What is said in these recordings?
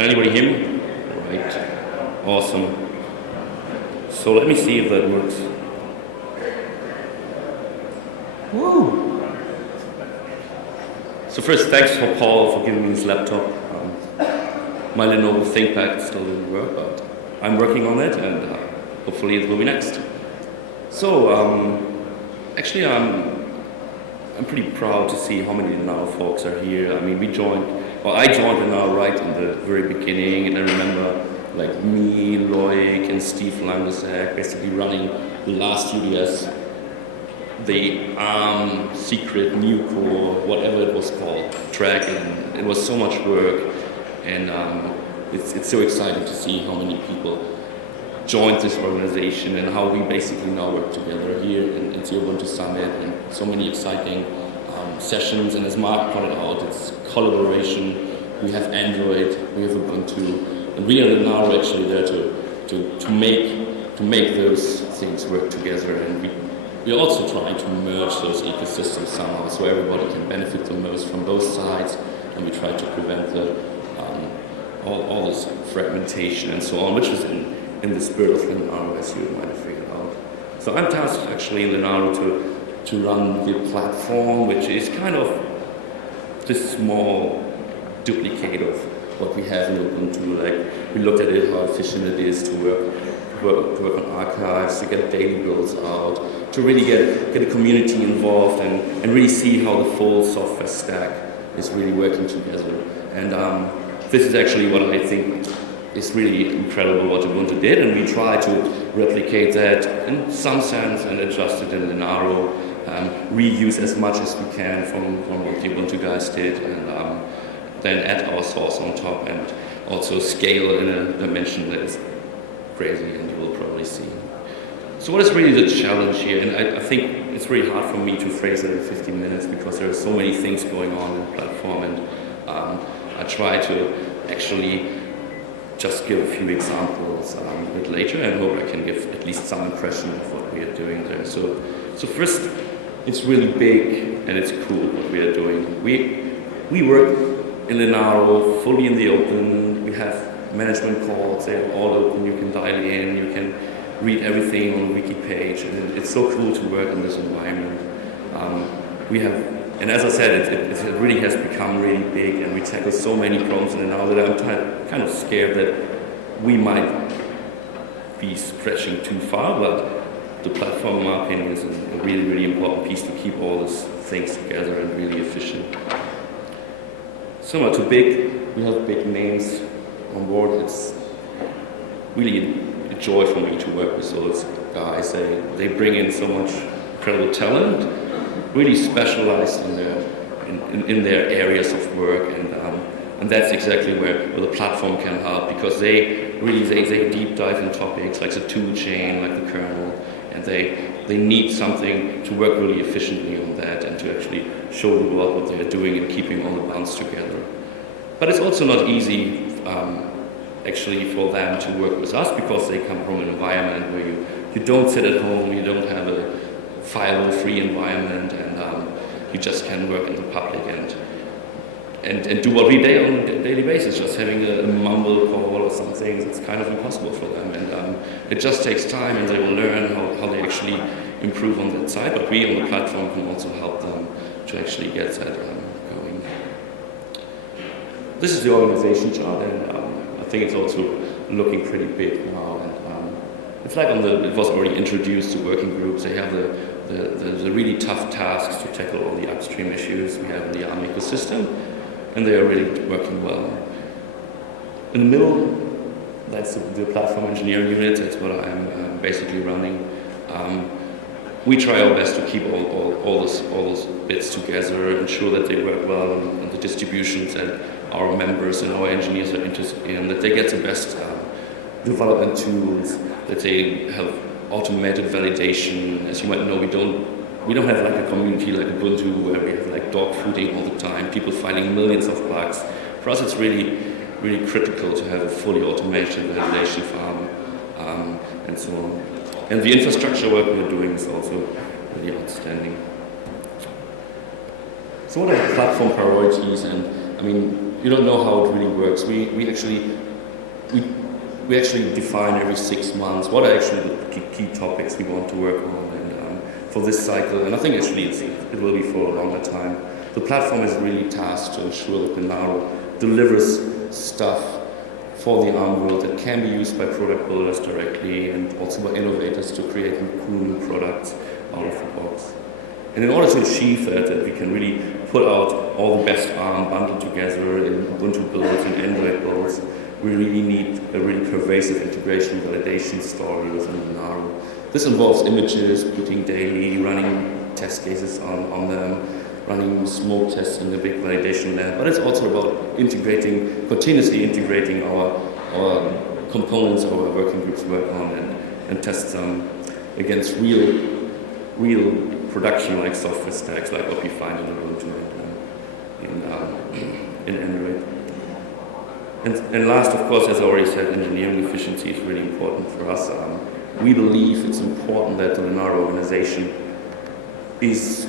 Can anybody hear me? Right. Awesome. So let me see if that works. Woo! So first, thanks for Paul for giving me this laptop. My Lenovo ThinkPad still didn't work, but I'm working on it, and hopefully it will be next. So, actually, I'm pretty proud to see how many Linaro folks are here. I mean, I joined Linaro right in the very beginning, and I remember like me, Loic, and Steve Langesack basically running the last UDS, the ARM secret new core, whatever it was called, track, and it was so much work, and it's so exciting to see how many people joined this organization and how we basically now work together here in the Ubuntu Summit, and so many exciting sessions. And as Mark pointed out, it's collaboration. We have Android, we have Ubuntu, and we are now actually there to make those things work together. And we're also trying to merge those ecosystems somehow, so everybody can benefit the most from both sides. And we try to prevent all this fragmentation and so on, which is in the spirit of Linaro, as you might have figured out. So I'm tasked actually in Linaro to run the platform, which is kind of this small duplicate of what we have in Ubuntu. Like, we looked at it, how efficient it is to work on archives, to get daily builds out, to really get a community involved and really see how the full software stack is really working together. And this is actually what I think is really incredible what Ubuntu did, and we try to replicate that in some sense and adjust it in Linaro, reuse as much as we can from what the Ubuntu guys did, and then add our source on top and also scale in a dimension that is crazy, and you will probably see. So what is really the challenge here? And I think it's really hard for me to phrase it in 15 minutes because there are so many things going on in the platform, and I try to actually just give a few examples a bit later, and hope I can give at least some impression of what we are doing there. So first, it's really big and it's cool what we are doing. We work in Linaro fully in the open. We have management calls, they're all open, you can dial in, you can read everything on the wiki page, and it's so cool to work in this environment. And as I said, it really has become really big, and we tackle so many problems in Linaro that I'm kind of scared that we might be stretching too far, but the platform, in my opinion, is a really, really important piece to keep all these things together and really efficient. Similar to big, we have big names on board. It's really a joy for me to work with those guys. They bring in so much incredible talent, really specialized in their areas of work, and that's exactly where the platform can help, because they deep dive in topics like the tool chain, like the kernel, and they need something to work really efficiently on that and to actually show the world what they're doing and keeping all the bounds together. But it's also not easy actually for them to work with us, because they come from an environment where you don't sit at home, you don't have a firewall-free environment, and you just can work in the public and do what we do on a daily basis. Just having a mumble call or something, it's kind of impossible for them, and it just takes time, and they will learn how they actually improve on that side. But we on the platform can also help them to actually get that going. This is the organization chart, and I think it's also looking pretty big now. And it's like it was already introduced to working groups. They have the really tough tasks to tackle all the upstream issues we have in the ARM ecosystem, and they are really working well. In the middle, that's the platform engineering unit. That's what I'm basically running. We try our best to keep all those bits together, ensure that they work well, and the distributions that our members and our engineers are interested in, that they get the best development tools, that they have automated validation. As you might know, we don't have like a community like Ubuntu where we have like dog fooding all the time, people finding millions of bugs. For us, it's really, really critical to have a fully automated validation farm and so on. And the infrastructure work we're doing is also really outstanding. So what are the platform priorities? And I mean, you don't know how it really works. We actually define every 6 months what are actually the key topics we want to work on and for this cycle. And I think actually it will be for a longer time. The platform is really tasked to ensure that Linaro delivers stuff for the ARM world that can be used by product builders directly and also by innovators to create cool new products out of the box. And in order to achieve that we can really put out all the best ARM bundled together in Ubuntu builds and Android builds, we really need a really pervasive integration validation story within Linaro. This involves images, booting daily, running test cases on them, running smoke tests in the big validation lab, but it's also about continuously integrating our components our working groups work on and test them against real production-like software stacks like what we find in Ubuntu in Android. And last, of course, as I already said, engineering efficiency is really important for us. We believe it's important that the Linaro organization is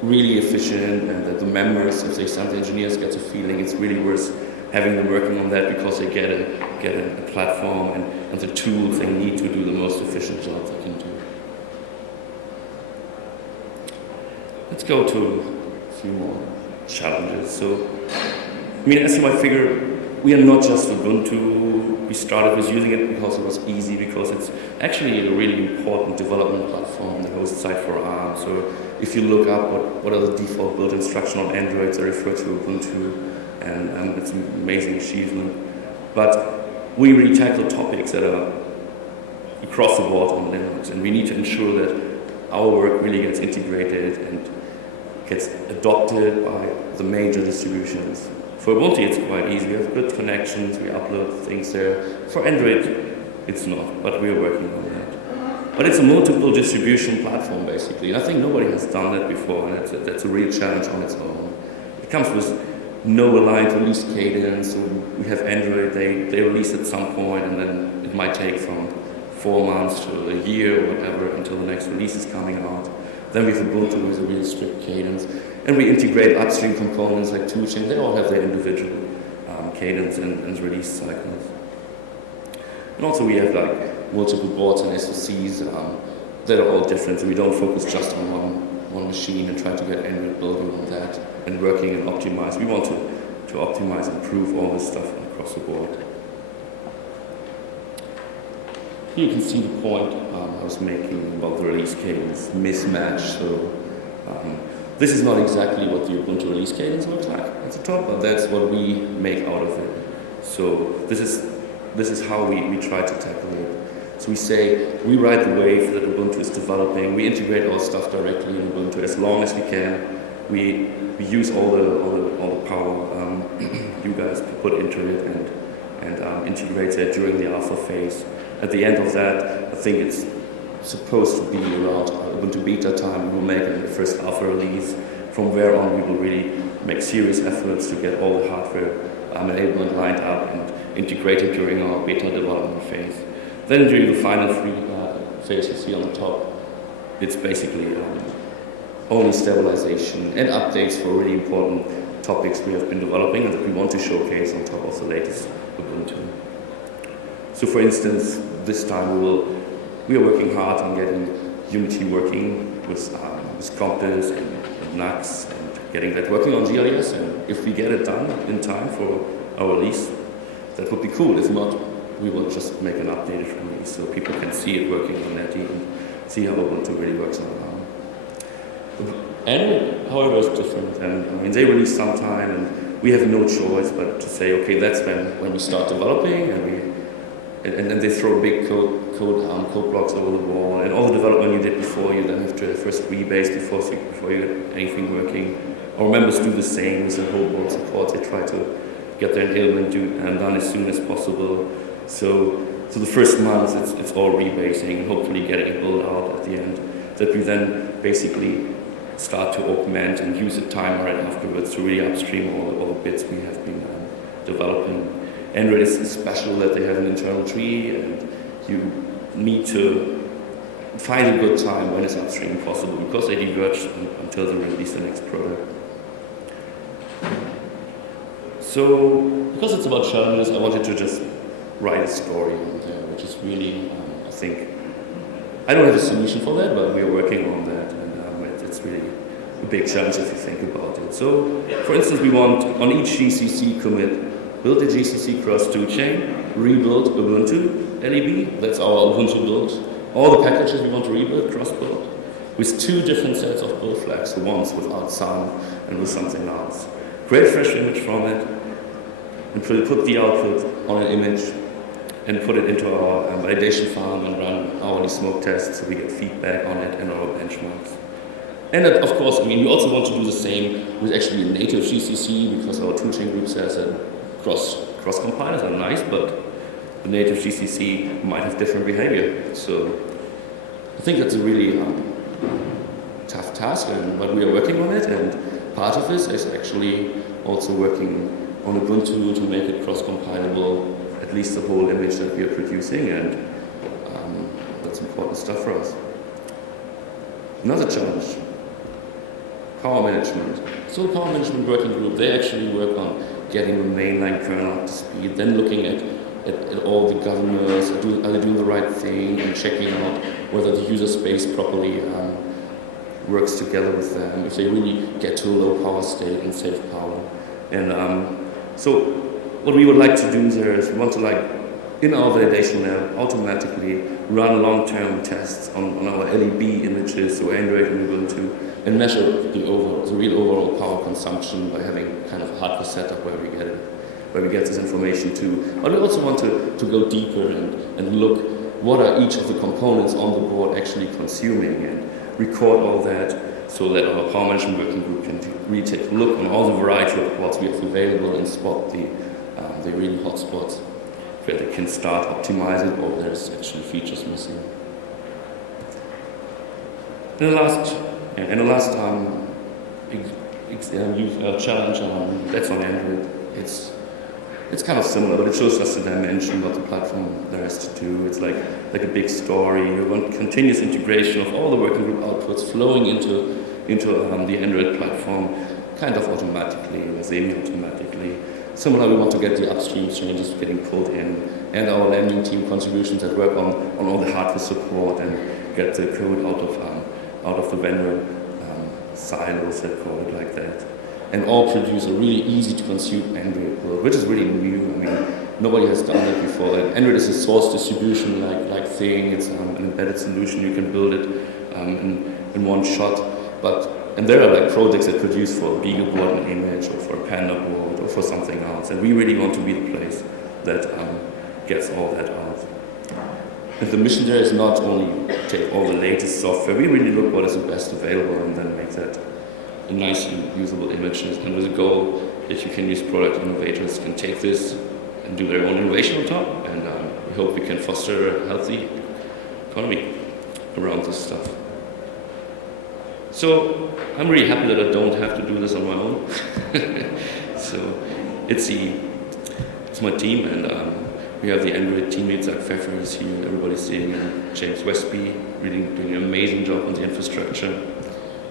really efficient and that the members, if they some engineers get a feeling it's really worth having them working on that because they get a platform and the tools they need to do the most efficient job they can do. Let's go to a few more challenges. So, I mean, as you might figure, we are not just Ubuntu. We started with using it because it was easy, because it's actually a really important development platform, the host site for ARM. So if you look up what are the default build instructions on Android, they refer to Ubuntu, and it's an amazing achievement. But we really tackle topics that are across the board on Linux, and we need to ensure that our work really gets integrated and gets adopted by the major distributions. For Ubuntu, it's quite easy. We have good connections, we upload things there. For Android, it's not, but we're working on that. But it's a multiple distribution platform, basically. And I think nobody has done that before, and that's a real challenge on its own. It comes with no aligned release cadence. So we have Android, they release at some point, and then it might take from 4 months to a year or whatever until the next release is coming out. Then we have Ubuntu with a real strict cadence. And we integrate upstream components like toolchain. They all have their individual cadence and release cycles. And also we have like multiple boards and SoCs that are all different. So we don't focus just on one machine and try to get Android building on that and working and optimize. We want to optimize and improve all this stuff across the board. Here you can see the point I was making about the release cadence mismatch. So this is not exactly what the Ubuntu release cadence looks like at the top, but that's what we make out of it. So this is how we try to tackle it. So we say we ride the wave that Ubuntu is developing. We integrate our stuff directly in Ubuntu as long as we can. We use all the power you guys put into it and integrate it during the alpha phase. At the end of that, I think it's supposed to be around Ubuntu beta time. We will make the first alpha release. From where on, we will really make serious efforts to get all the hardware enablement lined up and integrated during our beta development phase. Then during the final phase you see on the top, it's basically only stabilization and updates for really important topics we have been developing and that we want to showcase on top of the latest Ubuntu. So for instance, this time we are working hard on getting Unity working with Compass and Nux and getting that working on GLES, and if we get it done in time for our release, that would be cool. If not, we will just make an updated release so people can see it working on Netty and see how Ubuntu really works on it. And however, is different, and I mean they release sometime, and we have no choice but to say, okay, that's when we start developing, and then they throw big code blocks over the wall, and all the development you did before, you then have to first rebase before you get anything working. Our members do the same with the whole board support. They try to get their enablement done as soon as possible. So the first month it's all rebasing and hopefully getting it built out at the end. That we then basically start to augment and use the time right afterwards to really upstream all the bits we have been developing. Android is special that they have an internal tree, and you need to find a good time when it's upstream possible, because they diverge until they release the next product. So, because it's about challenges, I wanted to just write a story on there, which is really, I think, I don't have a solution for that, but we're working on that, and it's really a big challenge if you think about it. So, for instance, we want, on each GCC commit, build a GCC cross toolchain, rebuild Ubuntu LEB, that's our Ubuntu build. All the packages we want to rebuild, cross-build, with 2 different sets of build flags, the ones without sound and with something else. Create a fresh image from it, and put the output on an image, and put it into our validation farm and run hourly smoke tests so we get feedback on it and our benchmarks. And of course, I mean, we also want to do the same with actually a native GCC, because our toolchain group says that cross compilers are nice, but the native GCC might have different behavior. So I think that's a really tough task, but we are working on it, and part of this is actually also working on Ubuntu to make it cross-compilable, at least the whole image that we are producing, and that's important stuff for us. Another challenge, power management. So the power management working group, they actually work on getting the mainline kernel up to speed, then looking at all the governors, are they doing the right thing, and checking out whether the user space properly works together with them, if they really get to a low power state and save power. And so what we would like to do there is we want to, like, in our validation lab, automatically run long-term tests on our LEB images, so Android and Ubuntu, and measure the real overall power consumption by having kind of a hardware setup where we get this information to. But we also want to go deeper and look what are each of the components on the board actually consuming, and record all that so that our power management working group can really take a look on all the variety of boards we have available and spot the really hot spots where they can start optimize it, or there's actually features missing. And the last challenge, that's on Android. It's kind of similar, but it shows us the dimension what the platform there has to do. It's like a big story. You want continuous integration of all the working group outputs flowing into the Android platform, kind of automatically or semi-automatically. Similarly, we want to get the upstream changes getting pulled in, and our landing team contributions that work on all the hardware support and get the code out of the vendor silos, that call it like that. And all produce a really easy to consume Android build, which is really new. I mean, nobody has done that before. And Android is a source distribution like thing. It's an embedded solution. You can build it in one shot. And there are like projects that produce for a Beagle board an image, or for a Panda board, or for something else. And we really want to be the place that gets all that out. And the mission there is not only take all the latest software. We really look what is the best available and then make that a nice usable images, and with a goal that you can use product innovators can take this and do their own innovation on top, and we hope we can foster a healthy economy around this stuff. So I'm really happy that I don't have to do this on my own. So it's my team, and we have the Android teammates like Pfeffer is here, everybody's seeing him, James Westby really doing an amazing job on the infrastructure.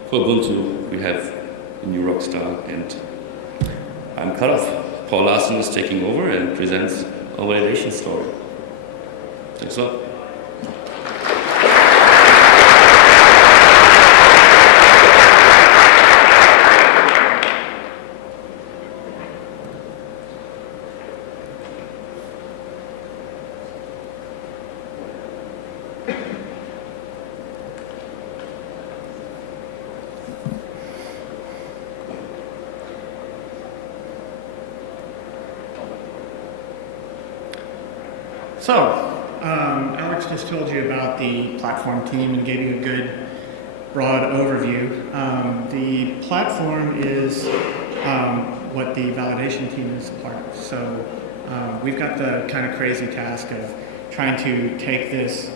For Ubuntu, we have a new rockstar, and I'm cut off. Paul Larson is taking over and presents our validation story. Thanks a lot. So, Alex just told you about the platform team and gave you a good, broad overview. The platform is what the validation team is a part of. So, we've got the kind of crazy task of trying to take this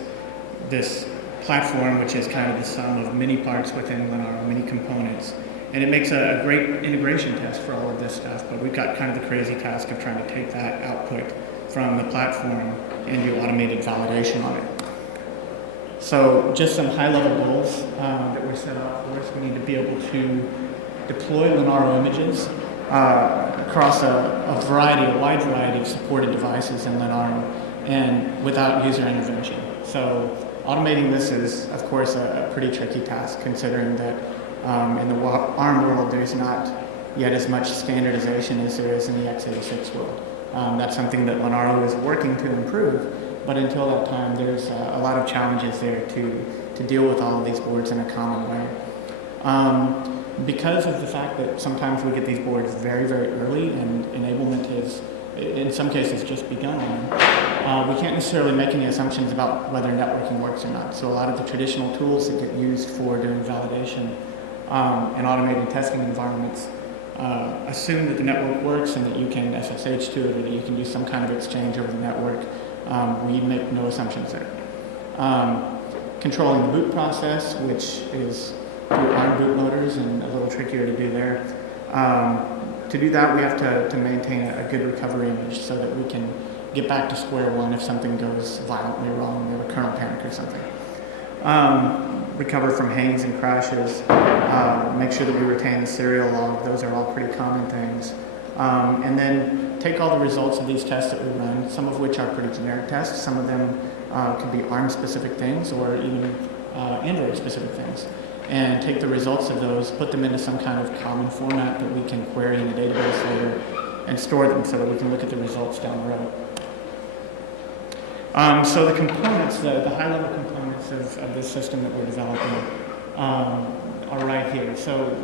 platform, which is kind of the sum of many parts within Linaro, many components, and it makes a great integration test for all of this stuff. But we've got kind of the crazy task of trying to take that output from the platform and do automated validation on it. So just some high-level goals that we're set out for us. We need to be able to deploy Linaro images, across a wide variety of supported devices in Linaro and without user intervention. So automating this is, of course, a pretty tricky task, considering that in the ARM world there's not yet as much standardization as there is in the x86 world. That's something that Linaro is working to improve, but until that time there's a lot of challenges there to deal with all of these boards in a common way. Because of the fact that sometimes we get these boards very, very early and enablement is, in some cases, just begun on, we can't necessarily make any assumptions about whether networking works or not. So a lot of the traditional tools that get used for doing validation and automated testing environments assume that the network works and that you can SSH to it or that you can use some kind of exchange over the network. We make no assumptions there. Controlling the boot process, which is through ARM bootloaders and a little trickier to do there. To do that, we have to maintain a good recovery image so that we can get back to square one if something goes violently wrong, we have a kernel panic or something. Recover from hangs and crashes, make sure that we retain the serial log. Those are all pretty common things. And then take all the results of these tests that we run, some of which are pretty generic tests. Some of them could be ARM-specific things or even Android-specific things. And take the results of those, put them into some kind of common format that we can query in a database later and store them so that we can look at the results down the road. So the components, the high-level components of this system that we're developing are right here. So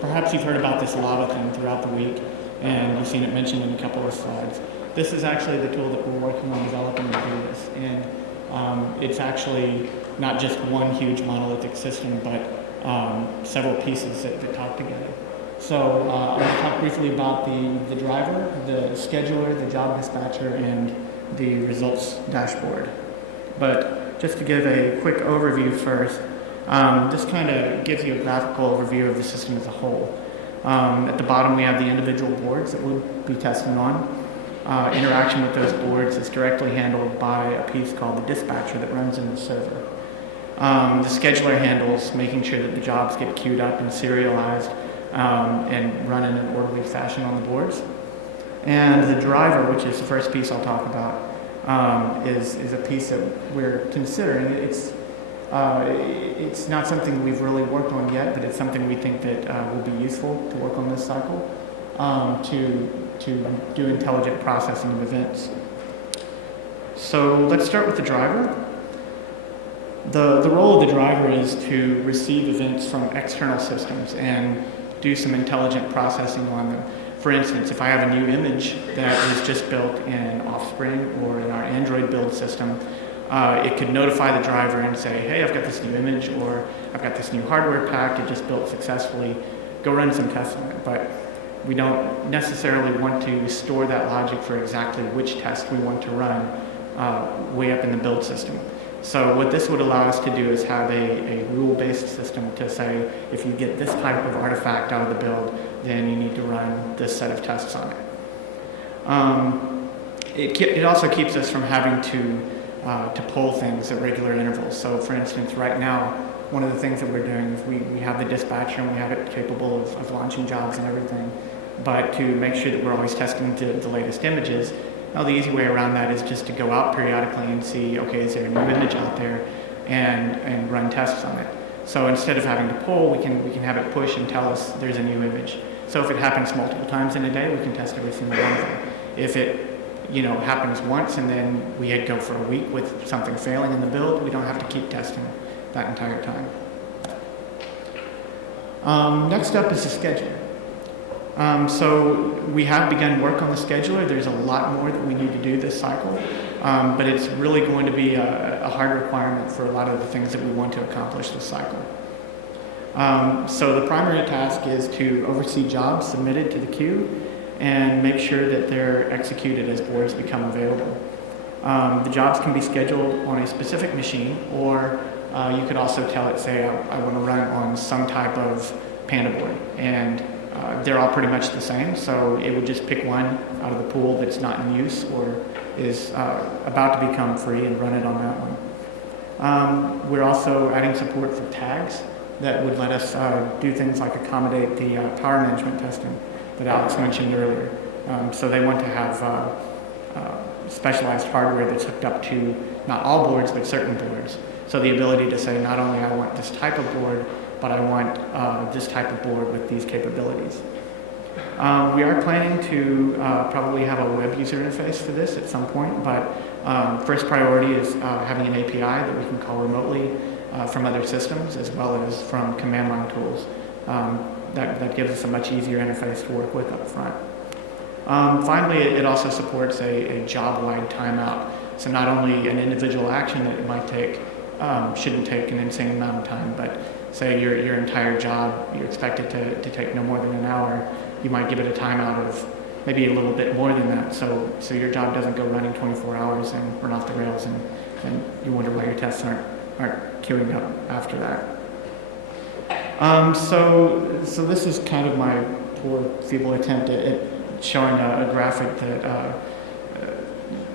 perhaps you've heard about this lava thing throughout the week, and you've seen it mentioned in a couple of slides. This is actually the tool that we're working on developing to do this. And it's actually not just one huge monolithic system, but several pieces that talk together. So I'm going to talk briefly about the driver, the scheduler, the job dispatcher, and the results dashboard. But just to give a quick overview first, this kind of gives you a graphical overview of the system as a whole. At the bottom we have the individual boards that we'll be testing on. Interaction with those boards is directly handled by a piece called the dispatcher that runs in the server. The scheduler handles making sure that the jobs get queued up and serialized and run in an orderly fashion on the boards. And the driver, which is the first piece I'll talk about, is a piece that we're considering. It's not something we've really worked on yet, but it's something we think that will be useful to work on this cycle to do intelligent processing of events. So let's start with the driver. The role of the driver is to receive events from external systems and do some intelligent processing on them. For instance, if I have a new image that is just built in Offspring or in our Android build system, it could notify the driver and say, hey, I've got this new image, or I've got this new hardware pack, it just built successfully, go run some tests on it. But we don't necessarily want to store that logic for exactly which test we want to run way up in the build system. So what this would allow us to do is have a rule-based system to say, if you get this type of artifact out of the build, then you need to run this set of tests on it. It also keeps us from having to pull things at regular intervals. So for instance, right now, one of the things that we're doing is we have the dispatcher and we have it capable of launching jobs and everything. But to make sure that we're always testing the latest images, now the easy way around that is just to go out periodically and see, okay, is there a new image out there, and run tests on it. So instead of having to pull, we can have it push and tell us there's a new image. So if it happens multiple times in a day, we can test every single one of them. If it happens once and then we go for a week with something failing in the build, we don't have to keep testing that entire time. Next up is the scheduler. So we have begun work on the scheduler. There's a lot more that we need to do this cycle, but it's really going to be a hard requirement for a lot of the things that we want to accomplish this cycle. So the primary task is to oversee jobs submitted to the queue and make sure that they're executed as boards become available. The jobs can be scheduled on a specific machine, or you could also tell it, say, I want to run on some type of Panda board, and they're all pretty much the same, so it would just pick one out of the pool that's not in use or is about to become free and run it on that one. We're also adding support for tags that would let us do things like accommodate the power management testing that Alex mentioned earlier. So they want to have specialized hardware that's hooked up to not all boards, but certain boards. So the ability to say, not only I want this type of board, but I want this type of board with these capabilities. We are planning to probably have a web user interface for this at some point, but first priority is having an API that we can call remotely from other systems, as well as from command line tools. That gives us a much easier interface to work with up front. Finally, it also supports a job-wide timeout. So not only an individual action that it might take shouldn't take an insane amount of time, but say your entire job, you're expected to take no more than an hour, you might give it a timeout of maybe a little bit more than that, so your job doesn't go running 24 hours and run off the rails, and you wonder why your tests aren't queuing up after that. So this is kind of my poor, feeble attempt at showing a graphic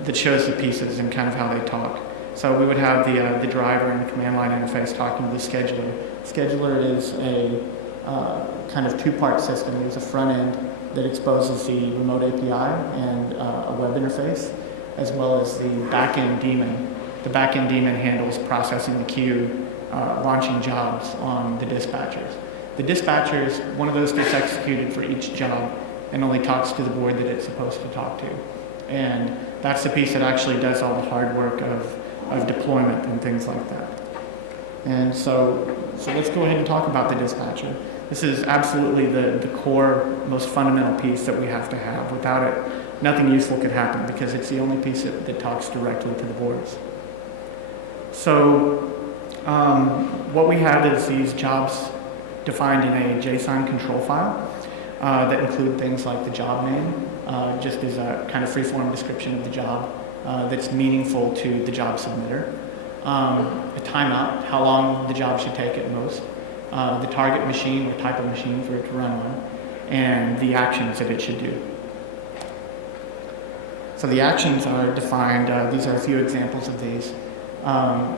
that shows the pieces and kind of how they talk. So we would have the driver and the command line interface talking to the scheduler. Scheduler is a kind of two-part system. There's a front end that exposes the remote API and a web interface, as well as the back-end daemon. The back-end daemon handles processing the queue, launching jobs on the dispatchers. The dispatchers, one of those gets executed for each job and only talks to the board that it's supposed to talk to. And that's the piece that actually does all the hard work of deployment and things like that. And so let's go ahead and talk about the dispatcher. This is absolutely the core, most fundamental piece that we have to have. Without it, nothing useful could happen because it's the only piece that talks directly to the boards. So what we have is these jobs defined in a JSON control file that include things like the job name, just as a kind of free-form description of the job that's meaningful to the job submitter. A timeout, how long the job should take at most, the target machine or type of machine for it to run on, and the actions that it should do. So the actions are defined, these are a few examples of these,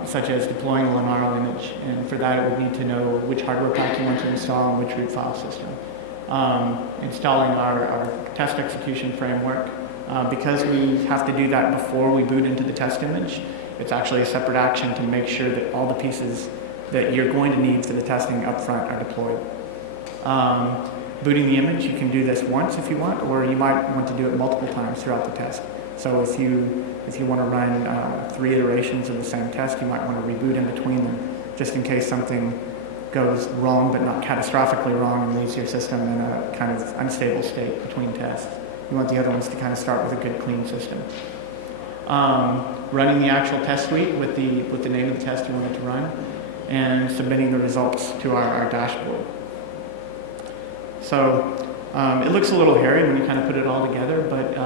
such as deploying a Linaro image, and for that it would need to know which hardware pack you want to install and which root file system. Installing our test execution framework. Because we have to do that before we boot into the test image, it's actually a separate action to make sure that all the pieces that you're going to need for the testing up front are deployed. Booting the image, you can do this once if you want, or you might want to do it multiple times throughout the test. So if you want to run 3 iterations of the same test, you might want to reboot in between them, just in case something goes wrong, but not catastrophically wrong, and leaves your system in a kind of unstable state between tests. You want the other ones to kind of start with a good, clean system. Running the actual test suite with the name of the test you want it to run, and submitting the results to our dashboard. So it looks a little hairy when you kind of put it all together, but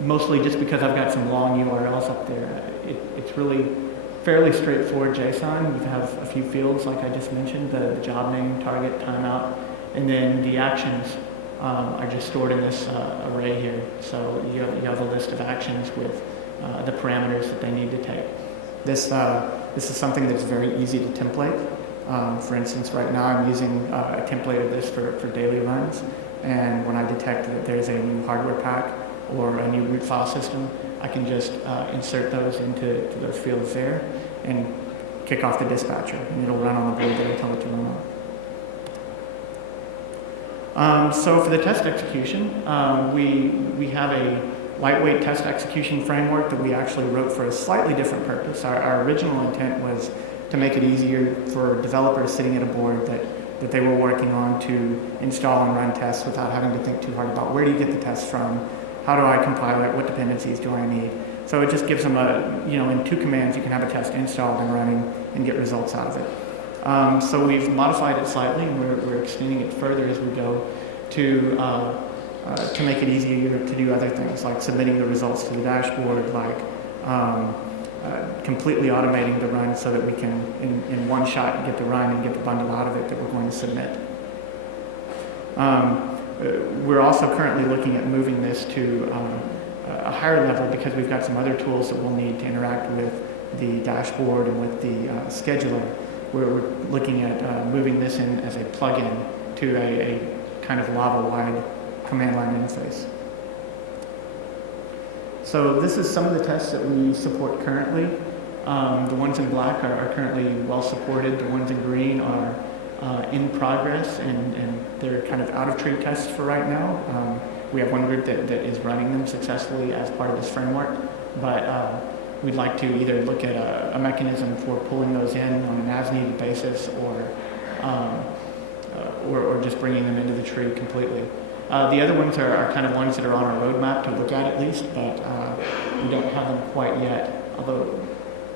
mostly just because I've got some long URLs up there. It's really fairly straightforward JSON. You have a few fields like I just mentioned, the job name, target, timeout, and then the actions are just stored in this array here. So you have a list of actions with the parameters that they need to take. This is something that's very easy to template. For instance, right now I'm using a template of this for daily runs, and when I detect that there's a new hardware pack or a new root file system, I can just insert those into those fields there and kick off the dispatcher, and it'll run on the board that I tell it to run on. So for the test execution, we have a lightweight test execution framework that we actually wrote for a slightly different purpose. Our original intent was to make it easier for developers sitting at a board that they were working on to install and run tests without having to think too hard about where do you get the tests from, how do I compile it, what dependencies do I need. So it just gives them in 2 commands you can have a test installed and running and get results out of it. So we've modified it slightly, and we're extending it further as we go to make it easier to do other things, like submitting the results to the dashboard, like completely automating the run so that we can, in one shot, get the run and get the bundle out of it that we're going to submit. We're also currently looking at moving this to a higher level because we've got some other tools that we'll need to interact with the dashboard and with the scheduler. We're looking at moving this in as a plugin to a kind of lava-wide command line interface. So this is some of the tests that we support currently. The ones in black are currently well supported. The ones in green are in progress, and they're kind of out of tree tests for right now. We have one group that is running them successfully as part of this framework, but we'd like to either look at a mechanism for pulling those in on an as-needed basis, or just bringing them into the tree completely. The other ones are kind of ones that are on our roadmap to look at least, but we don't have them quite yet, although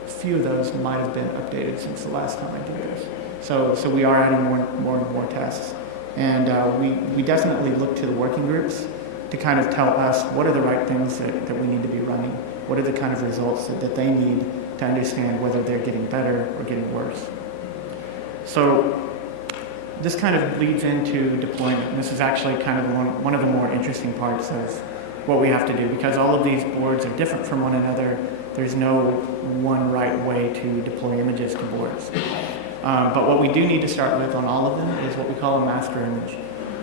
a few of those might have been updated since the last time I did this. So we are adding more and more tests. And we definitely look to the working groups to kind of tell us what are the right things that we need to be running. What are the kind of results that they need to understand whether they're getting better or getting worse. So this kind of leads into deployment. And this is actually kind of one of the more interesting parts of what we have to do, because all of these boards are different from one another. There's no one right way to deploy images to boards. But what we do need to start with on all of them is what we call a master image.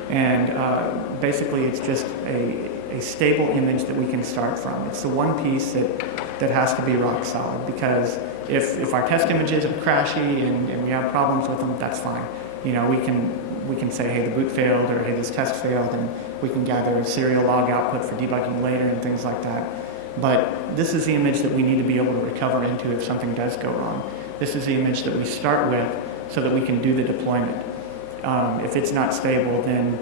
And basically it's just a stable image that we can start from. It's the one piece that has to be rock solid, because if our test images are crashy and we have problems with them, that's fine. You know, we can say, hey, the boot failed, or hey, this test failed, and we can gather serial log output for debugging later and things like that. But this is the image that we need to be able to recover into if something does go wrong. This is the image that we start with so that we can do the deployment. If it's not stable, then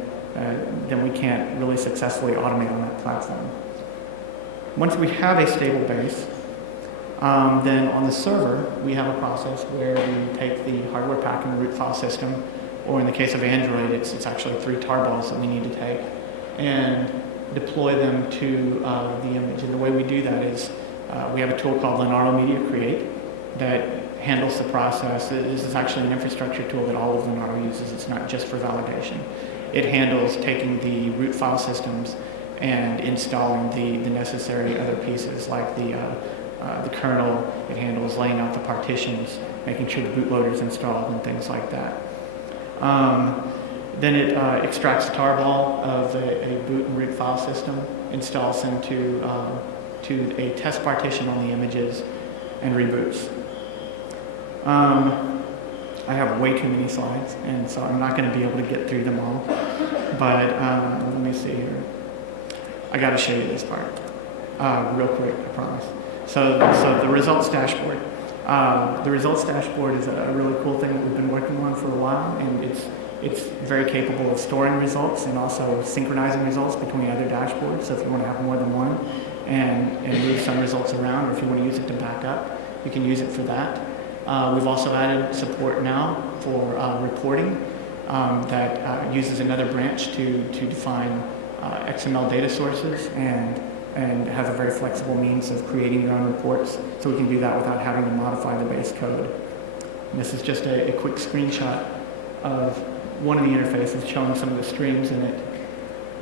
we can't really successfully automate on that platform. Once we have a stable base, then on the server, we have a process where we take the hardware pack and the root file system, or in the case of Android, it's actually 3 tarballs that we need to take, and deploy them to the image. And the way we do that is we have a tool called Linaro Media Create that handles the process. This is actually an infrastructure tool that all of Linaro uses. It's not just for validation. It handles taking the root file systems and installing the necessary other pieces, like the kernel. It handles laying out the partitions, making sure the bootloader is installed, and things like that. Then it extracts a tarball of a boot and root file system, installs them to a test partition on the images, and reboots. I have way too many slides, and so I'm not going to be able to get through them all. But let me see here. I got to show you this part real quick, I promise. So the results dashboard. The results dashboard is a really cool thing that we've been working on for a while, and it's very capable of storing results and also synchronizing results between other dashboards. So if you want to have more than one and move some results around, or if you want to use it to back up, you can use it for that. We've also added support now for reporting that uses another branch to define XML data sources and has a very flexible means of creating your own reports, so we can do that without having to modify the base code. And this is just a quick screenshot of one of the interfaces showing some of the streams in it,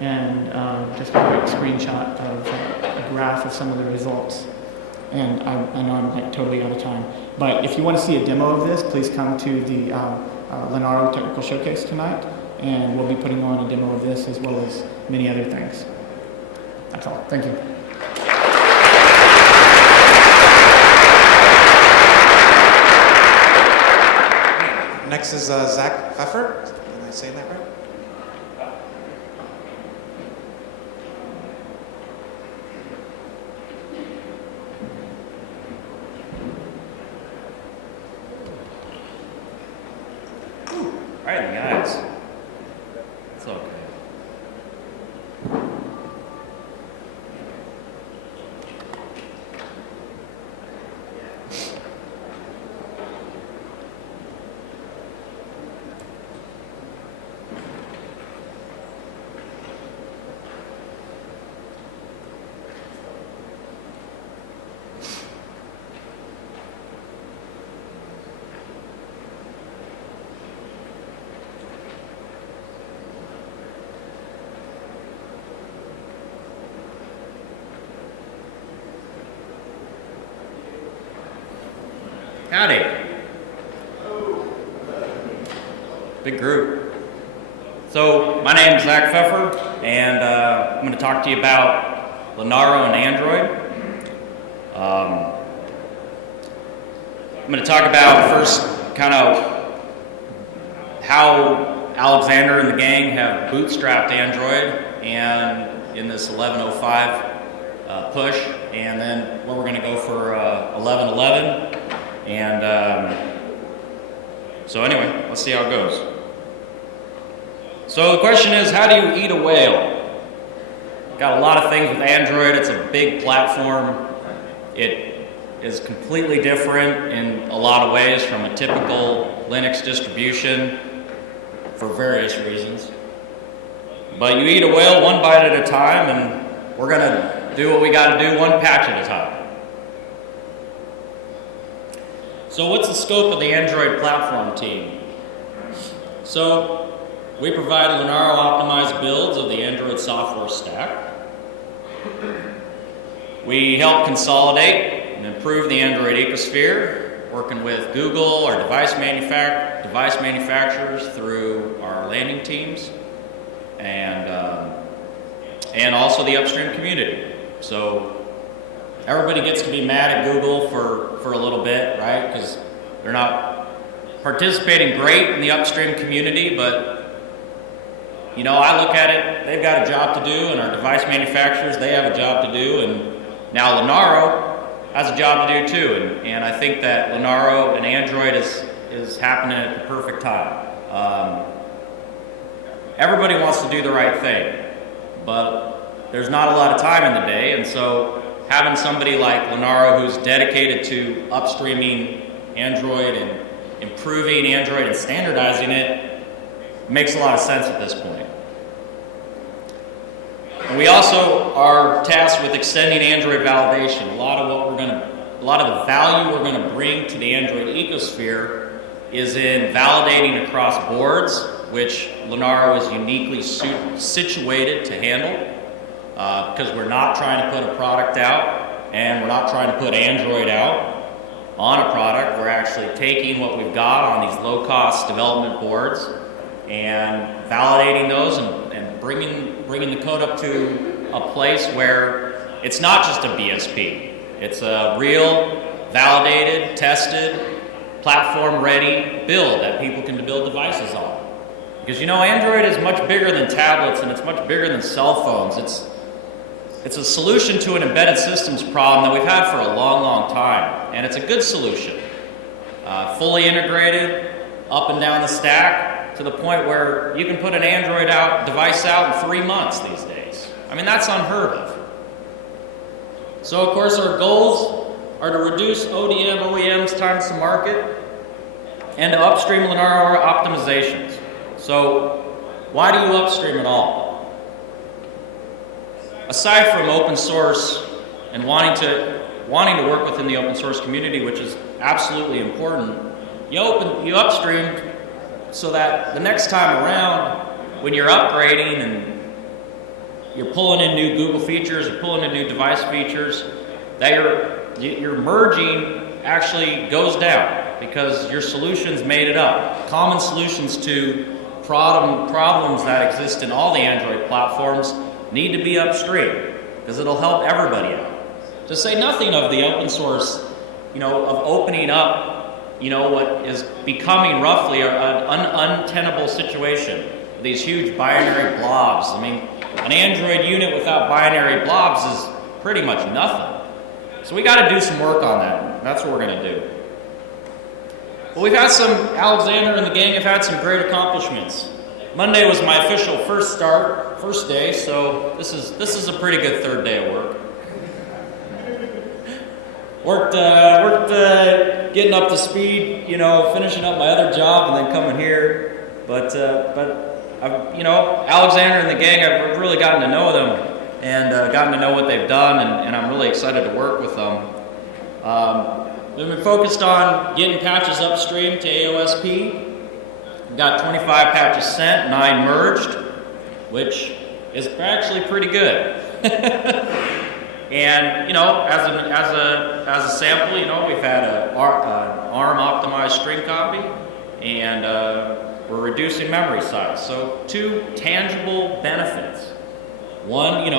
and just a quick screenshot of a graph of some of the results. And I know I'm like totally out of time, but if you want to see a demo of this, please come to the Linaro Technical Showcase tonight, and we'll be putting on a demo of this as well as many other things. That's all. Thank you. Next is Zach Pfeffer. Am I saying that right? Alright, guys. It's okay. Howdy. Big group. So, my name is Zach Pfeffer, and I'm going to talk to you about Linaro and Android. I'm going to talk about first kind of how Alexander and the gang have bootstrapped Android and in this 11.05 push, and then where we're going to go for 11.11. And so anyway, let's see how it goes. So the question is, how do you eat a whale? Got a lot of things with Android. It's a big platform. It is completely different in a lot of ways from a typical Linux distribution for various reasons. But you eat a whale one bite at a time, and we're going to do what we got to do one patch at a time. So what's the scope of the Android platform team? So we provide Linaro optimized builds of the Android software stack. We help consolidate and improve the Android ecosphere, working with Google or device manufacturers through our landing teams, and also the upstream community. So everybody gets to be mad at Google for a little bit, right? Because they're not participating great in the upstream community, but you know, I look at it, they've got a job to do, and our device manufacturers, they have a job to do, and now Linaro has a job to do too, and I think that Linaro and Android is happening at the perfect time. Everybody wants to do the right thing, but there's not a lot of time in the day, and so having somebody like Linaro who's dedicated to upstreaming Android and improving Android and standardizing it makes a lot of sense at this point. And we also are tasked with extending Android validation. A lot of the value we're going to bring to the Android ecosphere is in validating across boards, which Linaro is uniquely situated to handle, because we're not trying to put a product out, and we're not trying to put Android out on a product. We're actually taking what we've got on these low-cost development boards and validating those and bringing the code up to a place where it's not just a BSP. It's a real, validated, tested, platform-ready build that people can build devices on. Because you know, Android is much bigger than tablets, and it's much bigger than cell phones. It's a solution to an embedded systems problem that we've had for a long, long time, and it's a good solution. Fully integrated, up and down the stack, to the point where you can put an Android device out in 3 months these days. I mean, that's unheard of. So, of course, our goals are to reduce ODM OEM's times to market and to upstream Linaro optimizations. So, why do you upstream at all? Aside from open source and wanting to work within the open source community, which is absolutely important, you upstream so that the next time around, when you're upgrading and you're pulling in new Google features, you're pulling in new device features, that your merging actually goes down because your solutions made it up. Common solutions to problems that exist in all the Android platforms need to be upstream because it'll help everybody out. To say nothing of the open source, of opening up what is becoming roughly an untenable situation. These huge binary blobs. I mean, an Android unit without binary blobs is pretty much nothing. So we got to do some work on that. That's what we're going to do. Well, Alexander and the gang have had some great accomplishments. Monday was my official first day, so this is a pretty good third day of work. Worked getting up to speed, finishing up my other job and then coming here. But Alexander and the gang, I've really gotten to know them and gotten to know what they've done, and I'm really excited to work with them. We've been focused on getting patches upstream to AOSP. We've got 25 patches sent, 9 merged, which is actually pretty good. And as a sample, we've had an ARM optimized string copy, and we're reducing memory size. So 2 tangible benefits. One,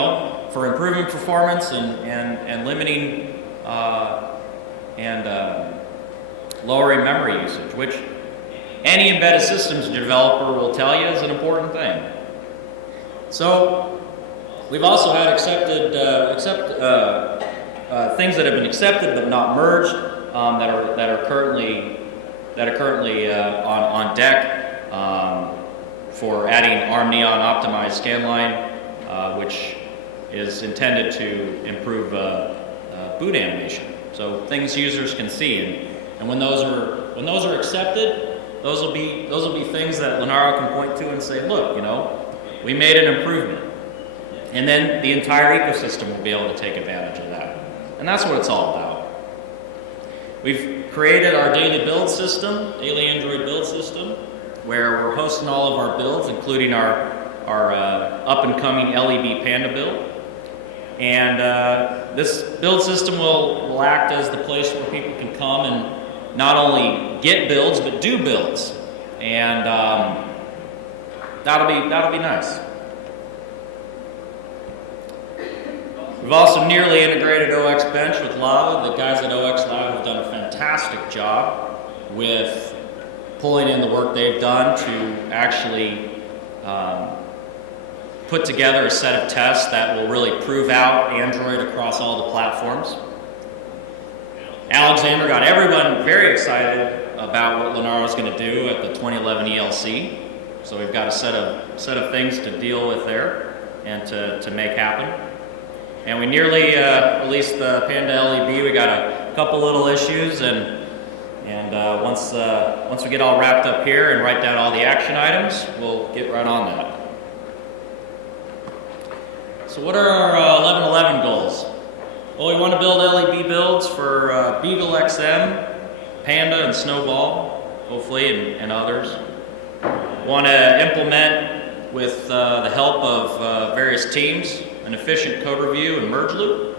for improving performance and limiting and lowering memory usage, which any embedded systems developer will tell you is an important thing. So we've also had things that have been accepted but not merged that are currently on deck for adding ARM Neon optimized scanline, which is intended to improve boot animation. So things users can see, and when those are accepted, those will be things that Linaro can point to and say, look, we made an improvement. And then the entire ecosystem will be able to take advantage of that. And that's what it's all about. We've created our daily build system, daily Android build system, where we're hosting all of our builds, including our up-and-coming LEB Panda build. And this build system will act as the place where people can come and not only get builds, but do builds. And that'll be nice. We've also nearly integrated OX Bench with Lava. The guys at OX Lava have done a fantastic job with pulling in the work they've done to actually put together a set of tests that will really prove out Android across all the platforms. Alexander got everyone very excited about what Linaro is going to do at the 2011 ELC. So we've got a set of things to deal with there and to make happen. And we nearly released the Panda LEB. We got a couple little issues, and once we get all wrapped up here and write down all the action items, we'll get right on that. So what are our 1111 goals? Well, we want to build LEB builds for Beagle XM, Panda, and Snowball, hopefully, and others. Want to implement, with the help of various teams, an efficient code review and merge loop.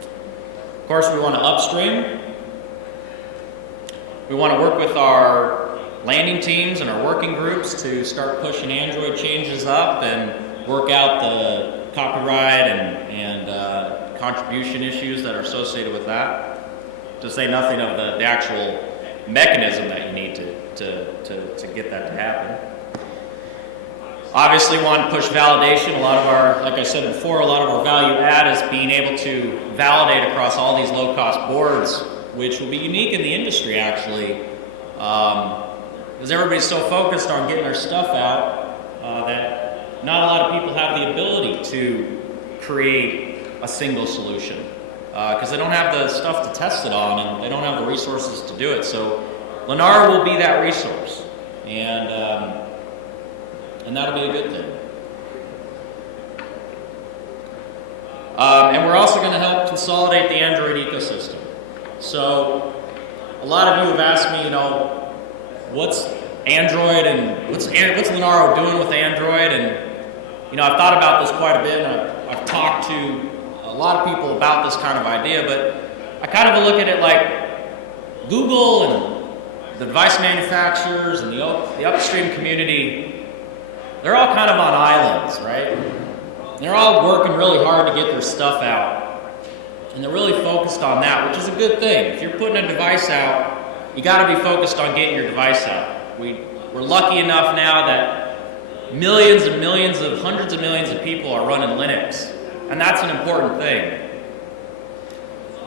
Of course, we want to upstream. We want to work with our landing teams and our working groups to start pushing Android changes up and work out the copyright and contribution issues that are associated with that. To say nothing of the actual mechanism that you need to get that to happen. Obviously, want to push validation. A lot of our, like I said before, a lot of our value add is being able to validate across all these low-cost boards, which will be unique in the industry, actually, because everybody's so focused on getting their stuff out that not a lot of people have the ability to create a single solution because they don't have the stuff to test it on and they don't have the resources to do it. So Linaro will be that resource, and that'll be a good thing. And we're also going to help consolidate the Android ecosystem. So a lot of you have asked me, what's Android and what's Linaro doing with Android? And I've thought about this quite a bit, and I've talked to a lot of people about this kind of idea, but I kind of look at it like Google and the device manufacturers and the upstream community, they're all kind of on islands, right? They're all working really hard to get their stuff out. And they're really focused on that, which is a good thing. If you're putting a device out, you got to be focused on getting your device out. We're lucky enough now that millions and millions of, hundreds of millions of people are running Linux. And that's an important thing.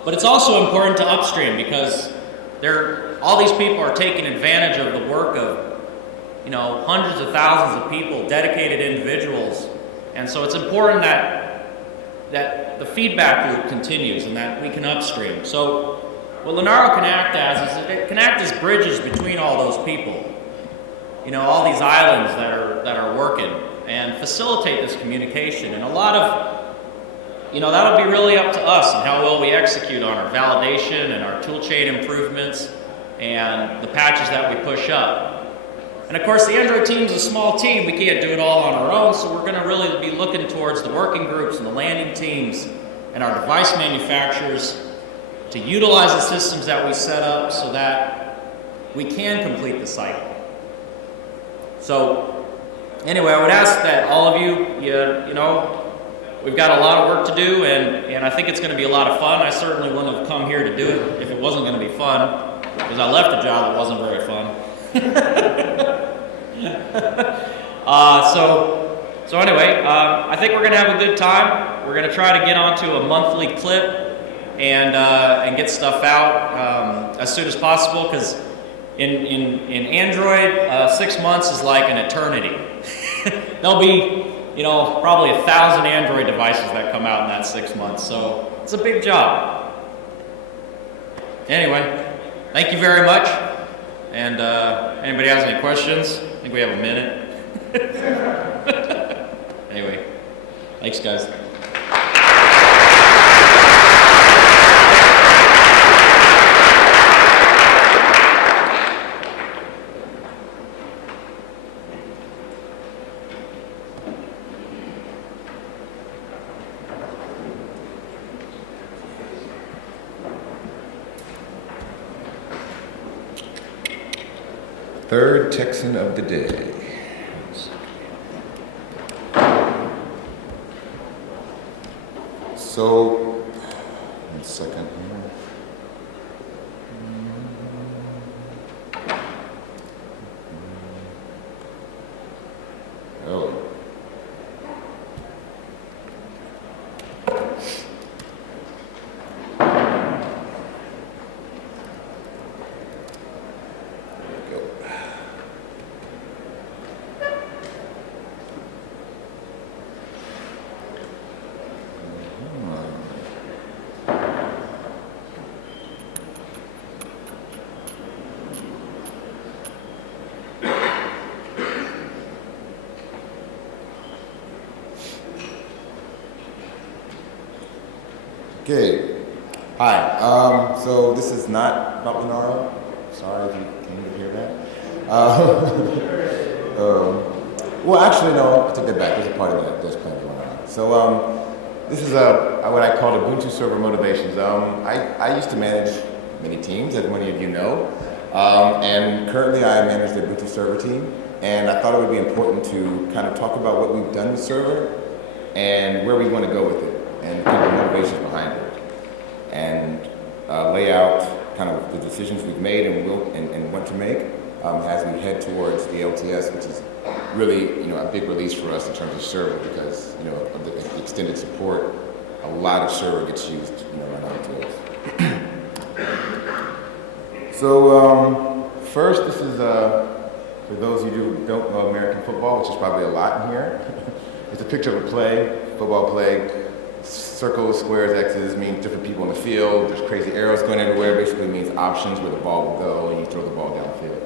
But it's also important to upstream because all these people are taking advantage of the work of hundreds of thousands of people, dedicated individuals. And so it's important that the feedback loop continues and that we can upstream. So what Linaro can act as is it can act as bridges between all those people. All these islands that are working and facilitate this communication. And a lot of, that'll be really up to us and how well we execute on our validation and our toolchain improvements and the patches that we push up. And of course, the Android team is a small team. We can't do it all on our own, so we're going to really be looking towards the working groups and the landing teams and our device manufacturers to utilize the systems that we set up so that we can complete the cycle. So, anyway, I would ask that all of you, we've got a lot of work to do, and I think it's going to be a lot of fun. I certainly wouldn't have come here to do it if it wasn't going to be fun, because I left a job that wasn't very fun. So anyway, I think we're going to have a good time. We're going to try to get onto a monthly clip and get stuff out as soon as possible, because in Android, 6 months is like an eternity. There'll be, probably 1,000 Android devices that come out in that 6 months, so it's a big job. Anyway, thank you very much. And anybody has any questions? I think we have a minute. Anyway, thanks, guys. Third Texan of the day. So, 1 second here. Oh. Okay. Hi. So this is not about Linaro. Sorry if you can hear that. Well, actually, no. I take that back. There's a part of that. There's plenty going on. So this is what I call Ubuntu server motivations. I used to manage many teams, as many of you know, and currently I manage the Ubuntu server team. And I thought it would be important to kind of talk about what we've done with server and where we want to go with it, and kind of the motivations behind it, and lay out kind of the decisions we've made and want to make as we head towards the LTS, which is really a big release for us in terms of server, because of the extended support. A lot of server gets used right on LTS. So first, this is for those of you who don't know American football, which is probably a lot in here. It's a picture of a play, football play. Circles, squares, X's mean different people in the field. There's crazy arrows going everywhere. Basically means options where the ball will go, and you throw the ball downfield.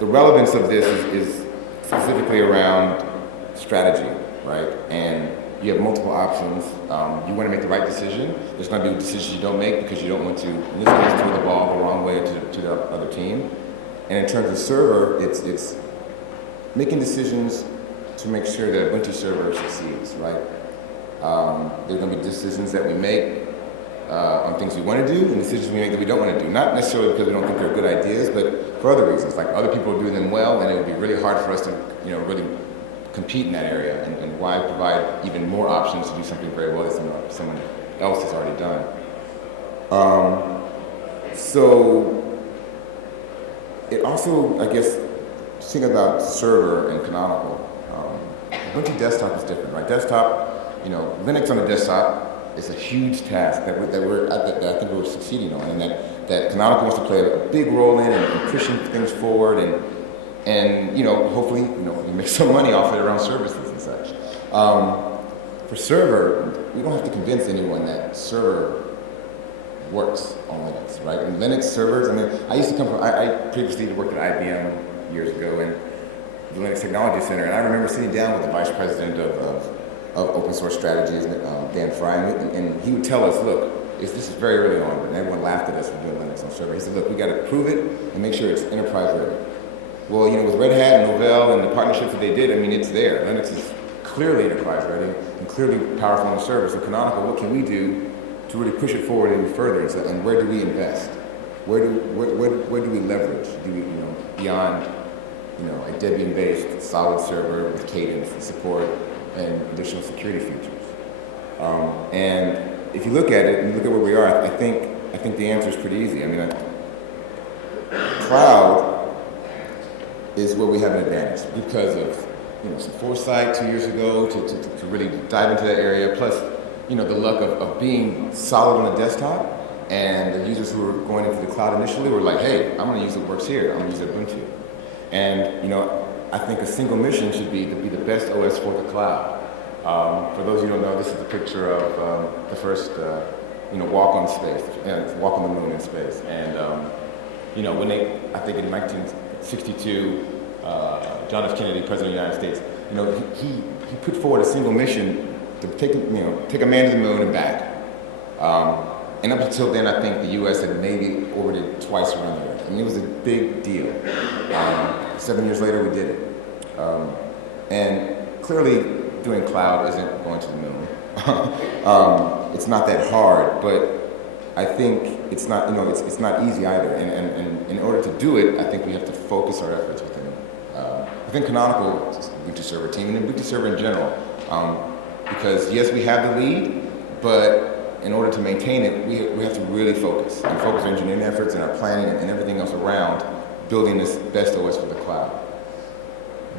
The relevance of this is specifically around strategy, right? And you have multiple options. You want to make the right decision. There's going to be decisions you don't make because you don't want to, in this case, throw the ball the wrong way to the other team. And in terms of server, it's making decisions to make sure that Ubuntu server succeeds, right? There are going to be decisions that we make on things we want to do, and decisions we make that we don't want to do. Not necessarily because we don't think they're good ideas, but for other reasons. Like other people do them well, and it would be really hard for us to, really compete in that area. And why provide even more options to do something very well that someone else has already done. So it also, I guess, think about server and canonical. Ubuntu desktop is different, right? Desktop. Linux on a desktop is a huge task that I think we're succeeding on, and that Canonical wants to play a big role in and pushing things forward, and hopefully you make some money off it around services and such. For server, we don't have to convince anyone that server works on Linux, right? And Linux servers. I used to come from. I previously worked at IBM years ago in the Linux Technology Center, and I remember sitting down with the vice president of open source strategies, Dan Fry, and he would tell us, look, this is very early on, and everyone laughed at us for doing Linux on server. He said, look, we got to prove it and make sure it's enterprise ready. Well, with Red Hat and Novell and the partnerships that they did, it's there. Linux is clearly enterprise ready and clearly powerful on the server. So Canonical, what can we do to really push it forward even further? And where do we invest? Where do we leverage? Do we, beyond, a Debian-based solid server with cadence and support? and additional security features. And if you look at it and you look at where we are, I think the answer is pretty easy. I mean, cloud is where we have an advantage because of some foresight 2 years ago to really dive into that area. Plus, the luck of being solid on a desktop, and the users who were going into the cloud initially were like, hey, I'm going to use what works here. I'm going to use Ubuntu. And I think a single mission should be to be the best OS for the cloud. For those of you who don't know, this is a picture of the first walk on space, walk on the moon in space. And when I think in 1962, John F. Kennedy, President of the United States, he put forward a single mission to take a man to the moon and back. And up until then, I think the U.S. had maybe orbited twice around the Earth. I mean, it was a big deal. 7 years later, we did it. And clearly, doing cloud isn't going to the moon. It's not that hard, but I think it's not, it's not easy either. And in order to do it, I think we have to focus our efforts within Canonical Ubuntu Server team and Ubuntu Server in general. Because yes, we have the lead, but in order to maintain it, we have to really focus our engineering efforts and our planning and everything else around building this best OS for the cloud.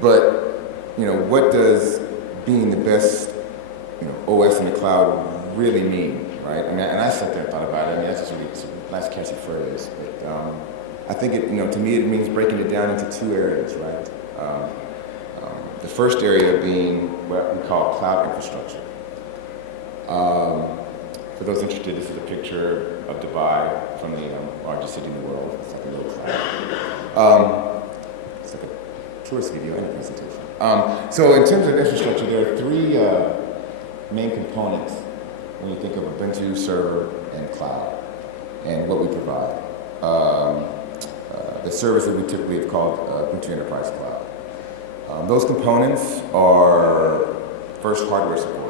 But what does being the best OS in the cloud really mean, right? I mean, and I sat there and thought about it. I mean, that's it's a nice catchy phrase, but I think to me, it means breaking it down into two areas, right? The first area being what we call cloud infrastructure. For those interested, this is a picture of Dubai from the largest city in the world. It's like a little cloud. It's like a tourist video and a presentation. So in terms of infrastructure, there are three main components when you think of Ubuntu Server and cloud and what we provide. The service that we typically have called Ubuntu Enterprise Cloud. Those components are first hardware support.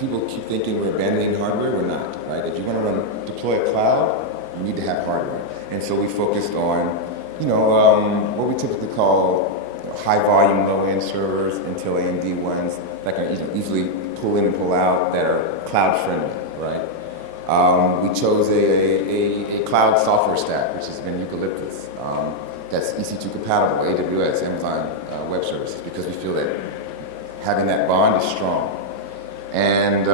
People keep thinking we're abandoning hardware. We're not, right? If you want to deploy a cloud, you need to have hardware. And so we focused on, what we typically call high volume, low end servers, Intel AMD ones that can easily pull in and pull out that are cloud friendly, right? We chose a cloud software stack, which has been Eucalyptus. That's EC2 compatible, AWS, Amazon Web Services, because we feel that having that bond is strong. And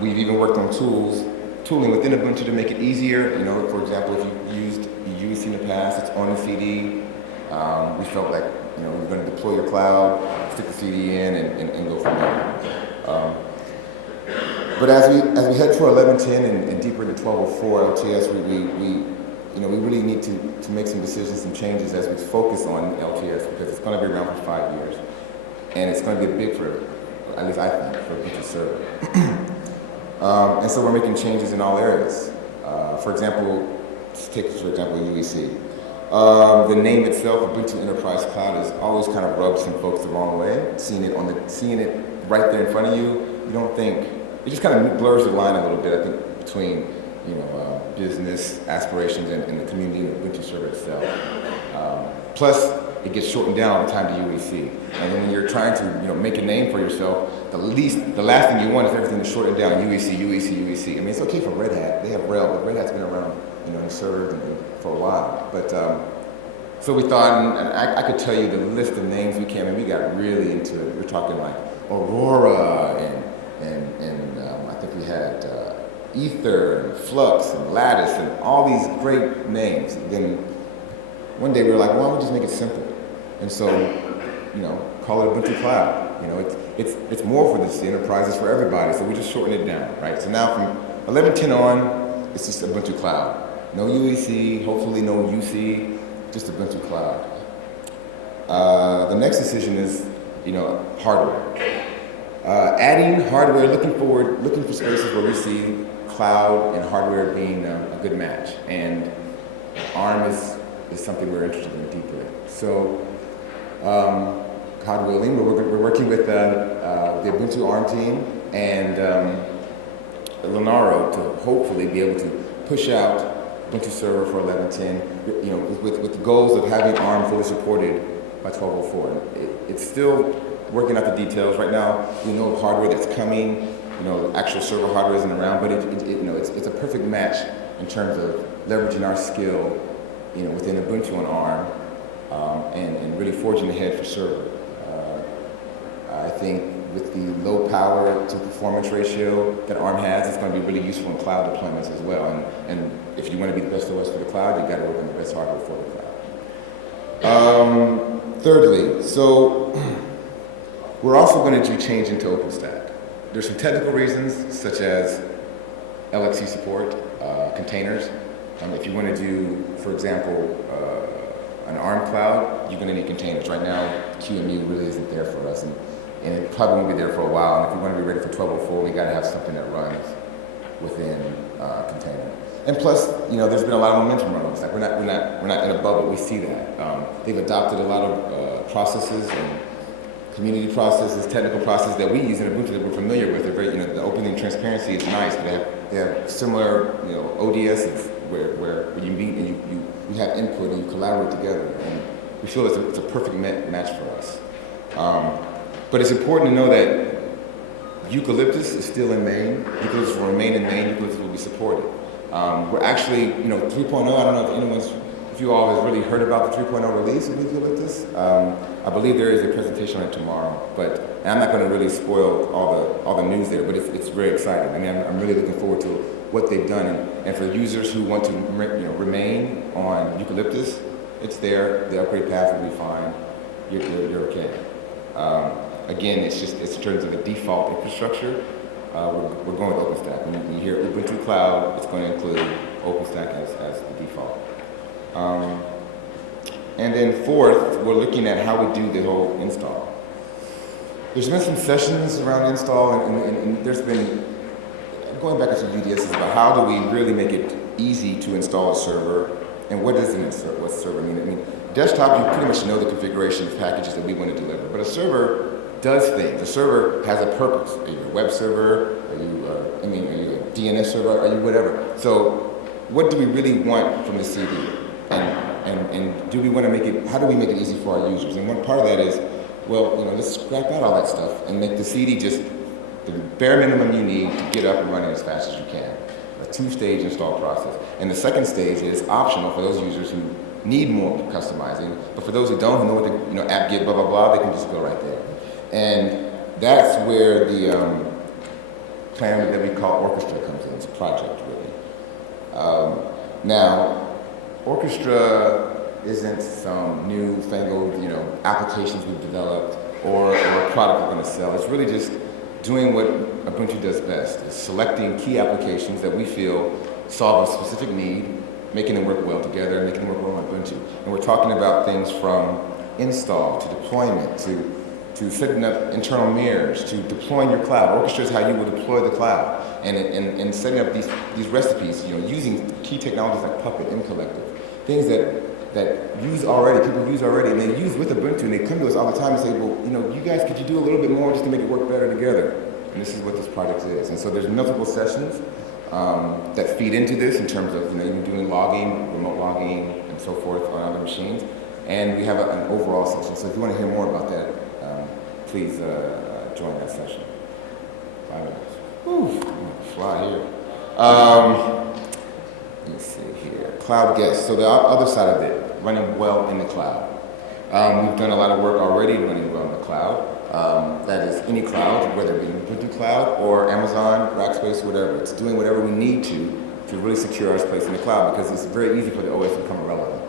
we've even worked on tooling within Ubuntu to make it easier. For example, if you've used UEC in the past, it's on the CD. We felt like you're going to deploy your cloud, stick the CD in, and go from there. But as we head for 11.10 and deeper into 12.04 LTS, we really need to make some decisions, some changes as we focus on LTS, because it's going to be around for 5 years, and it's going to be big for, at least I think, for Ubuntu Server. And so we're making changes in all areas. For example, UEC. The name itself, Ubuntu Enterprise Cloud, has always kind of rubbed some folks the wrong way. Seeing it right there in front of you, you don't think, it just kind of blurs the line a little bit, I think, between business aspirations and the community and Ubuntu Server itself. Plus, it gets shortened down all the time to UEC. And then when you're trying to make a name for yourself, the last thing you want is everything to shorten down UEC, UEC, UEC. I mean, it's okay for Red Hat. They have RHEL, but Red Hat's been around, and served for a while. But so we thought, and I could tell you the list of names we came, and we got really into it. We're talking like Aurora, and I think we had Ether, and Flux, and Lattice, and all these great names. And then one day we were like, why don't we just make it simple? And so, call it Ubuntu Cloud. It's more for the enterprises, for everybody. So we just shortened it down, right? So now from 11.10 on, it's just Ubuntu Cloud. No UEC, hopefully no UC, just Ubuntu Cloud. The next decision is, hardware. Adding hardware, looking for spaces where we see cloud and hardware being a good match. And ARM is something we're interested in deeply. So, God willing, we're working with the Ubuntu ARM team and Linaro to hopefully be able to push out Ubuntu Server for 11.10, with the goals of having ARM fully supported by 12.04. It's still working out the details. Right now, we know of hardware that's coming. You know, actual server hardware isn't around, but it's a perfect match in terms of leveraging our skill, you know, within Ubuntu on ARM, and really forging ahead for server. I think with the low power to performance ratio that ARM has, it's going to be really useful in cloud deployments as well. And if you want to be the best OS for the cloud, you've got to work on the best hardware for the cloud. Thirdly, so we're also going to do change into OpenStack. There's some technical reasons, such as LXC support, containers. If you want to do, for example, an ARM cloud, you're going to need containers. Right now, QEMU really isn't there for us, and it probably won't be there for a while. And if we want to be ready for 12.04, we got to have something that runs within container. And plus, you know, there's been a lot of momentum around OpenStack. We're not in a bubble. We see that they've adopted a lot of processes and community processes, technical processes that we use in Ubuntu that we're familiar with. They're very, you know, the opening transparency is nice. They have similar, you know, ODSs where you meet and you have input and you collaborate together. And we feel it's a perfect match for us. But it's important to know that Eucalyptus is still in main. Eucalyptus will remain in main. Eucalyptus will be supported. We're actually, you know, 3.0, I don't know if you all have really heard about the 3.0 release of Eucalyptus. I believe there is a presentation on it tomorrow, and I'm not going to really spoil all the news there, but it's very exciting. I mean, I'm really looking forward to what they've done, and for users who want to remain on Eucalyptus, it's there. The upgrade path will be fine. You're okay. Again, it's in terms of the default infrastructure. We're going with OpenStack. When you hear Ubuntu Cloud, it's going to include OpenStack as the default. And then fourth, we're looking at how we do the whole install. There's been some sessions around install, and there's been, going back to some UDS, about how do we really make it easy to install a server, and what does what's server mean? I mean, desktop, you pretty much know the configuration of packages that we want to deliver, but a server does things. A server has a purpose. Are you a web server? Are you a DNS server? Are you whatever? So what do we really want from the CD? And do we want to make it, how do we make it easy for our users? And one part of that is, well, you know, let's scrap out all that stuff and make the CD just the bare minimum you need to get up and running as fast as you can. A two-stage install process. And the second stage is optional for those users who need more customizing, but for those who don't, who know what the, you know, apt-get blah, blah, blah, they can just go right there. And that's where the plan that we call Orchestra comes in. It's a project, really. Now, Orchestra isn't some new-fangled, you know, applications we've developed or a product we're going to sell. It's really just doing what Ubuntu does best, is selecting key applications that we feel solve a specific need, making them work well together, and making them work well on Ubuntu. And we're talking about things from install to deployment to setting up internal mirrors, to deploying your cloud. Orchestra is how you will deploy the cloud, and setting up these recipes, you know, using key technologies like Puppet and Collective, things that people use already, and they use with Ubuntu, and they come to us all the time and say, well, you know, you guys, could you do a little bit more just to make it work better together? And this is what this project is. And so there's multiple sessions that feed into this in terms of, you know, even doing logging, remote logging, and so forth on other machines. And we have an overall session. So if you want to hear more about that, please join that session. 5 minutes. Whew, I'm gonna fly here. Let's see here. Cloud guests. So the other side of it, running well in the cloud. We've done a lot of work already running well in the cloud. That is any cloud, whether it be Ubuntu Cloud or Amazon, Rackspace, whatever. It's doing whatever we need to really secure our place in the cloud, because it's very easy for the OS to become irrelevant.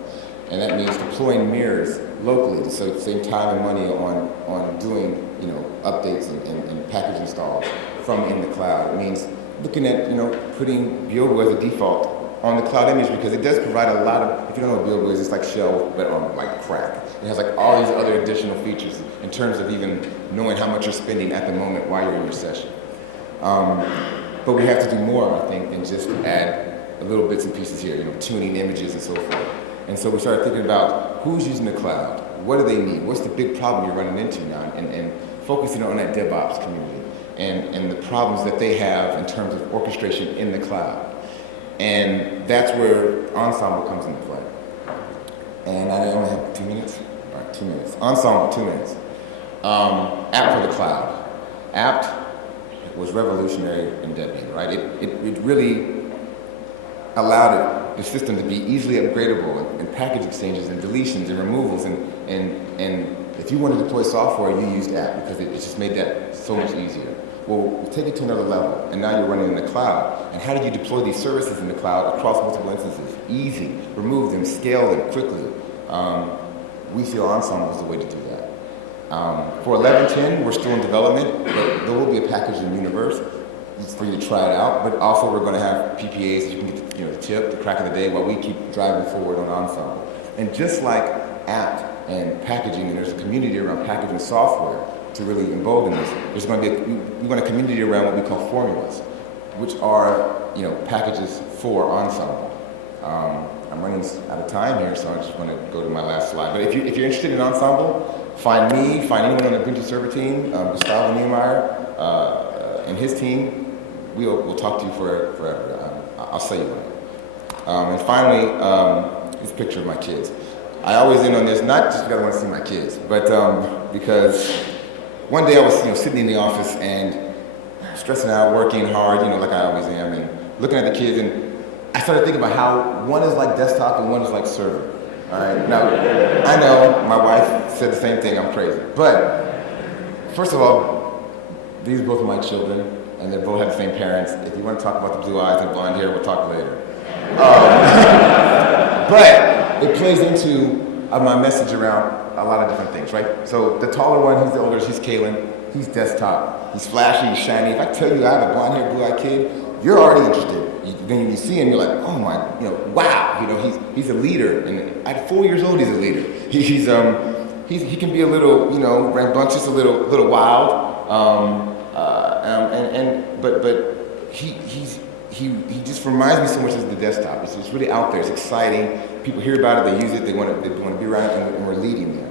And that means deploying mirrors locally to save time and money on doing, you know, updates and package installs from in the cloud. It means looking at, you know, putting Byogo as a default on the cloud image, because it does provide a lot of, if you don't know what Byogo is, it's like Shell, but on like crack. It has like all these other additional features in terms of even knowing how much you're spending at the moment while you're in your session. But we have to do more, I think, than just add a little bits and pieces here, you know, tuning images and so forth. And so we started thinking about who's using the cloud, what do they need, what's the big problem you're running into now, and focusing on that DevOps community and the problems that they have in terms of orchestration in the cloud. And that's where Ensemble comes into play. And I only have 2 minutes? All right, 2 minutes. Ensemble, 2 minutes. app for the cloud. Apt was revolutionary in Debian, right? It really allowed the system to be easily upgradable and package exchanges and deletions and removals and if you want to deploy software, you used apt because it just made that so much easier. Well, we'll take it to another level, and now you're running in the cloud. And how do you deploy these services in the cloud across multiple instances? Easy. Remove them, scale them quickly. We feel Ensemble is the way to do that. For 11.10, we're still in development, but there will be a package in Universe for you to try it out. But also, we're going to have PPAs so you can get the tip, the crack of the day, while we keep driving forward on Ensemble. And just like apt and packaging, and there's a community around packaging software to really embolden this. There's going to be we want a community around what we call formulas, which are packages for Ensemble. I'm running out of time here, so I just want to go to my last slide. But if you're interested in Ensemble, find me, find anyone on the Ubuntu server team, Gustavo Niemeyer and his team. We'll talk to you forever. I'll sell you one. And finally, this picture of my kids. I always end on this, not just because I want to see my kids, but because one day I was sitting in the office and stressing out, working hard, like I always am, and looking at the kids, and I started thinking about how one is like desktop and one is like server. All right. Now, I know my wife said the same thing. I'm crazy, but first of all, these are both my children, and they both have the same parents. If you want to talk about the blue eyes and blonde hair, we'll talk later. But it plays into my message around a lot of different things, right? So the taller one, he's the older, he's Kalen. He's desktop. He's flashy, he's shiny. If I tell you I have a blonde-haired, blue-eyed kid, you're already interested. Then you see him, you're like, oh my, wow. He's a leader. And at 4 years old, he's a leader. He can be a little, rambunctious, a little wild. But he just reminds me so much of the desktop. It's really out there. It's exciting. People hear about it. They use it. They want to be around it, and we're leading them.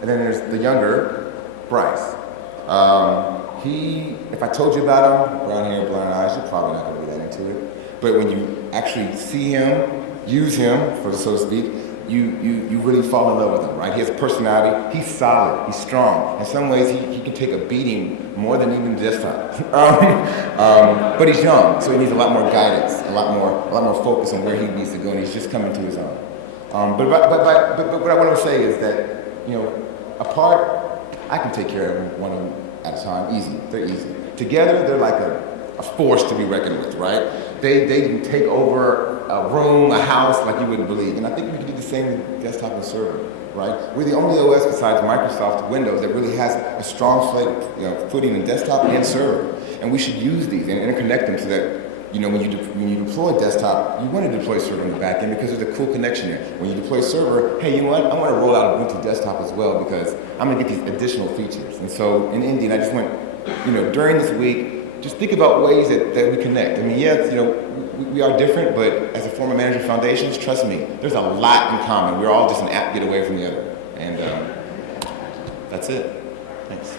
And then there's the younger, Bryce. If I told you about him, brown hair, blonde eyes, you're probably not going to be that into it. But when you actually see him, use him, so to speak, you really fall in love with him, right? He has personality. He's solid. He's strong. In some ways, he can take a beating more than even the desktop. But he's young, so he needs a lot more guidance, a lot more focus on where he needs to go, and he's just coming to his own. But what I want to say is that, apart, I can take care of one of them at a time, easy. They're easy. Together, they're like a force to be reckoned with, right? They can take over a room, a house, like you wouldn't believe. And I think we can do the same with desktop and server, right? We're the only OS besides Microsoft Windows that really has a strong footing in desktop and server. And we should use these and interconnect them so that, when you deploy desktop, you want to deploy server in the back end because there's a cool connection there. When you deploy server, hey, you know what? I want to roll out Ubuntu desktop as well because I'm going to get these additional features. And so in Indian, I just went, during this week, just think about ways that we connect. I mean, yes, we are different, but as a former manager of foundations, trust me, there's a lot in common. We're all just an app get away from the other. And that's it. Thanks.